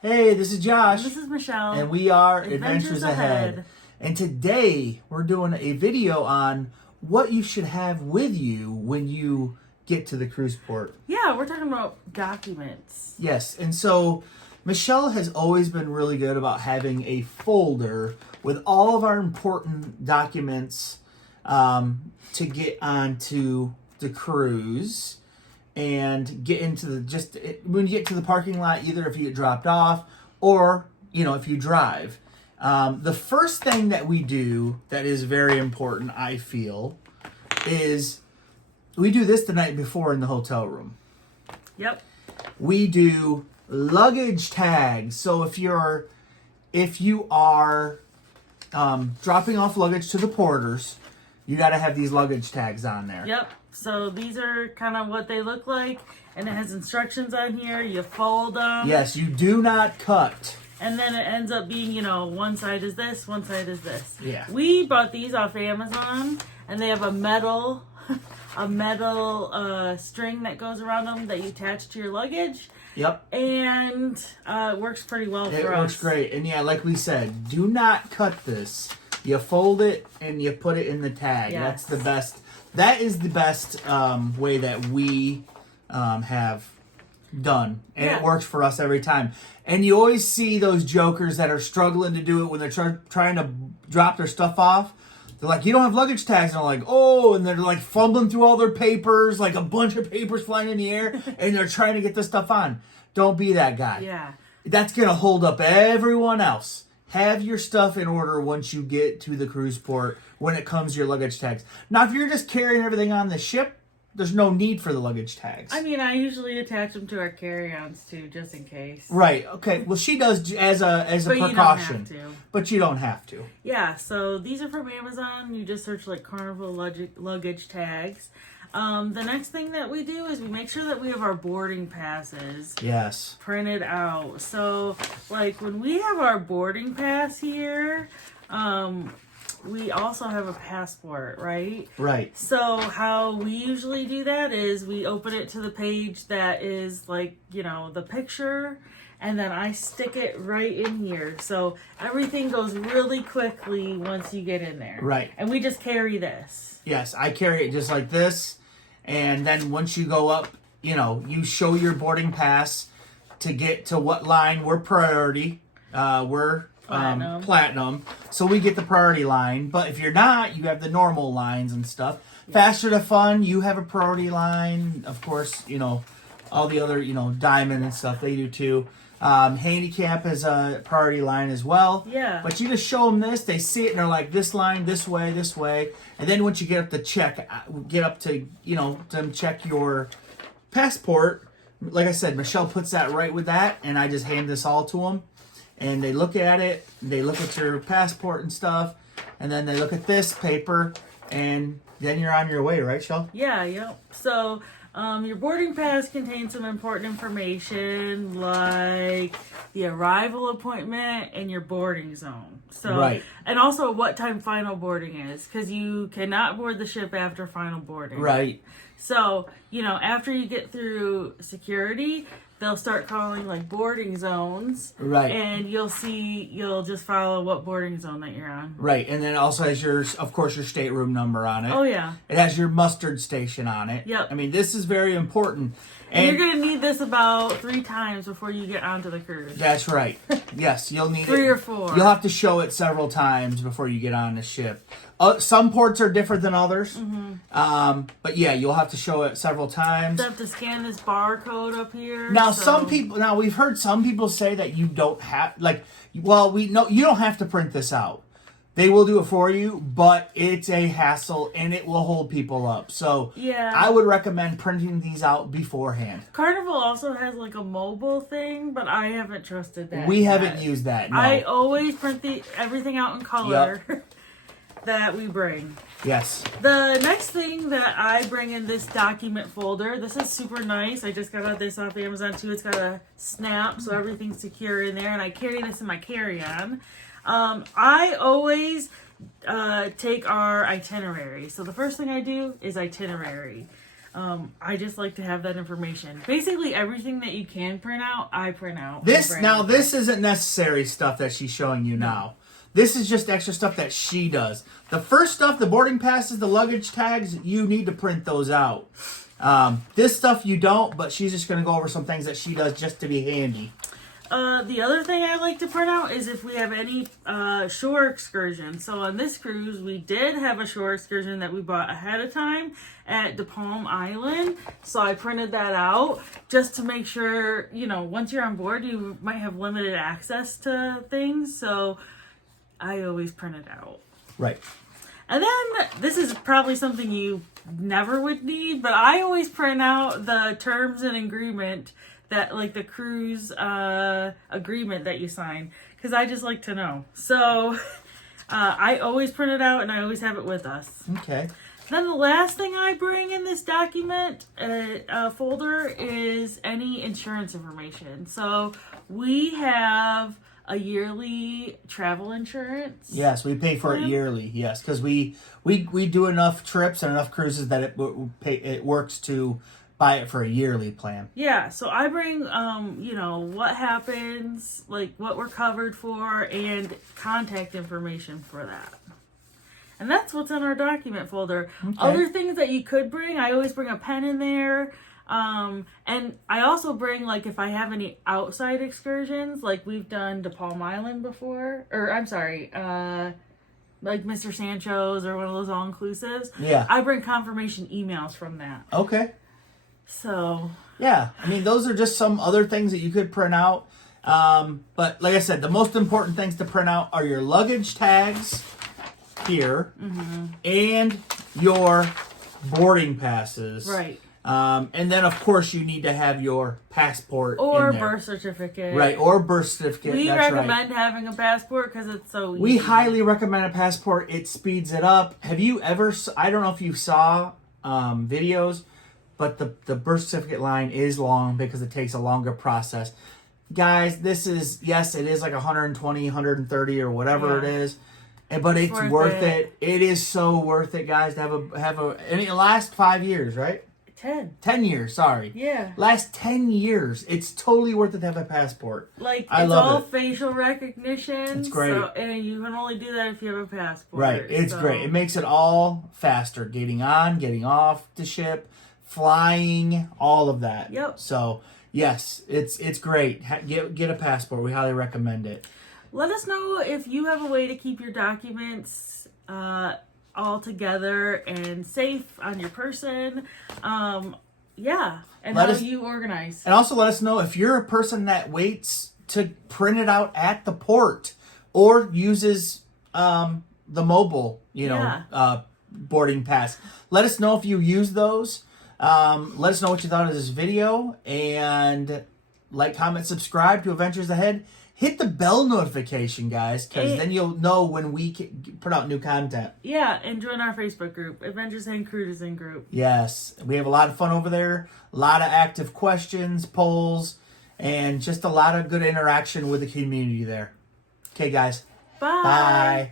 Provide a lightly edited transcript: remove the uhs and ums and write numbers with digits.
Hey, this is Josh. This is Michelle. And we are Adventures Ahead. And today we're doing a video on what you should have with you when you get to the cruise port. Yeah, we're talking about documents. Yes, and so Michelle has always been really good about having a folder with all of our important documents to get onto the cruise. And get into when you get to the parking lot, either if you get dropped off or, if you drive. The first thing that we do that is very important, I feel, is we do this the night before in the hotel room. Yep. We do luggage tags. So if you are dropping off luggage to the porters, you got to have these luggage tags on there. Yep. So these are kind of what they look like, and it has instructions on here. You fold them. Yes, you do not cut. And then it ends up being, one side is this, one side is this. Yeah. We bought these off Amazon, and they have a metal string that goes around them that you attach to your luggage. Yep. And it works pretty well for us. It works great. And yeah, like we said, do not cut this. You fold it and you put it in the tag. Yes. That's the best. That is the best way that we have done. And It works for us every time. And you always see those jokers that are struggling to do it when they're trying to drop their stuff off. They're like, you don't have luggage tags. And they're like, oh, and they're like fumbling through all their papers, like a bunch of papers flying in the air, and they're trying to get this stuff on. Don't be that guy. Yeah. That's going to hold up everyone else. Have your stuff in order once you get to the cruise port when it comes to your luggage tags. Now, if you're just carrying everything on the ship, there's no need for the luggage tags. I mean, I usually attach them to our carry-ons too, just in case. Right. Okay. Well, she does as a precaution. You don't have to. But you don't have to. Yeah. So these are from Amazon. You just search like Carnival luggage tags. The next thing that we do is we make sure that we have our boarding passes. Yes. Printed out. So, like when we have our boarding pass here, we also have a passport, right? Right. So how we usually do that is we open it to the page that is like, the picture, and then I stick it right in here. So everything goes really quickly once you get in there. Right. And we just carry this. Yes, I carry it just like this. And then once you go up, you show your boarding pass to get to what line. We're priority. We're platinum. So we get the priority line. But if you're not, you have the normal lines and stuff. Yes. Faster to Fun, you have a priority line. Of course, all the other, Diamond and stuff, they do too. Handicap is a priority line as well. Yeah. But you just show them this, they see it, and they're like, this line, this way. And then once you get up to them check your passport, like I said, Michelle puts that right with that, and I just hand this all to them. And they look at it, they look at your passport and stuff, and then they look at this paper, and then you're on your way, right, Shell? Yeah, yep. So, your boarding pass contains some important information like the arrival appointment and your boarding zone. So, right. And also what time final boarding is, because you cannot board the ship after final boarding. Right. So, after you get through security, they'll start calling like boarding zones. Right. And you'll just follow what boarding zone that you're on. Right. And then it also has your stateroom number on it. Oh, yeah. It has your mustard station on it. Yep. I mean, this is very important. And you're going to need this about 3 times before you get onto the cruise. That's right. Yes, you'll need 3 or 4. You'll have to show it several times before you get on the ship. Some ports are different than others. Mm-hmm. But yeah, you'll have to show it several times. You have to scan this barcode up here. Now, we've heard some people say that you don't have, you don't have to print this out. They will do it for you, but it's a hassle and it will hold people up. So yeah, I would recommend printing these out beforehand. Carnival also has like a mobile thing, but I haven't trusted that. We haven't used that. No. I always print everything out in color. Yep. That we bring. Yes. The next thing that I bring in this document folder, this is super nice. I just got this off Amazon too. It's got a snap, so everything's secure in there, and I carry this in my carry-on. I always take our itinerary. So the first thing I do is itinerary. I just like to have that information. Basically, everything that you can print out, I print out. This isn't necessary stuff that she's showing you now. This is just extra stuff that she does. The first stuff, the boarding passes, the luggage tags, you need to print those out. This stuff you don't, but she's just going to go over some things that she does just to be handy. The other thing I like to print out is if we have any shore excursions. So on this cruise, we did have a shore excursion that we bought ahead of time at De Palm Island. So I printed that out just to make sure, once you're on board, you might have limited access to things. So I always print it out. Right. And then this is probably something you never would need, but I always print out the terms and agreement that, like, the cruise agreement that you sign, because I just like to know. So I always print it out and I always have it with us. Okay. Then the last thing I bring in this document folder is any insurance information. So we have a yearly travel insurance. Yes, we pay for it yearly. Yes, because we do enough trips and enough cruises that it works to buy it for a yearly plan. Yeah, so I bring what happens, like what we're covered for, and contact information for that. And that's what's in our document folder. Okay. Other things that you could bring, I always bring a pen in there. And I also bring, like, if I have any outside excursions, like we've done De Palm Island before, or I'm sorry, like Mr. Sancho's or one of those all-inclusives. Yeah. I bring confirmation emails from that. Okay. So. Yeah, I mean, those are just some other things that you could print out. But like I said, the most important things to print out are your luggage tags here and your boarding passes. Right. And then, of course, you need to have your passport or in there. Birth certificate. Right, or birth certificate. We that's recommend having a passport because it's so easy. We highly recommend a passport. It speeds it up. Have you ever, I don't know if you saw videos, but the birth certificate line is long because it takes a longer process. Guys, this is, yes, it is like 120, 130 or whatever it is. But it's worth it. It is so worth it, guys, to have a and it lasts 5 years, right? 10 years, sorry. Yeah. Last 10 years. It's totally worth it to have a passport. Like, I it's love all it. Facial recognition. It's great. And you can only do that if you have a passport. Right. It's great. It makes it all faster. Getting on, getting off the ship, flying, all of that. Yep. So, yes, it's great. Get a passport. We highly recommend it. Let us know if you have a way to keep your documents all together and safe on your person. And how you organize. And also let us know if you're a person that waits to print it out at the port or uses the mobile, boarding pass. Let us know if you use those. Let us know what you thought of this video, and like, comment, subscribe to Adventures Ahead. Hit the bell notification, guys, because then you'll know when we put out new content. Yeah, and join our Facebook group, Adventures and Cruising Group. Yes, we have a lot of fun over there. A lot of active questions, polls, and just a lot of good interaction with the community there. Okay, guys. Bye. Bye.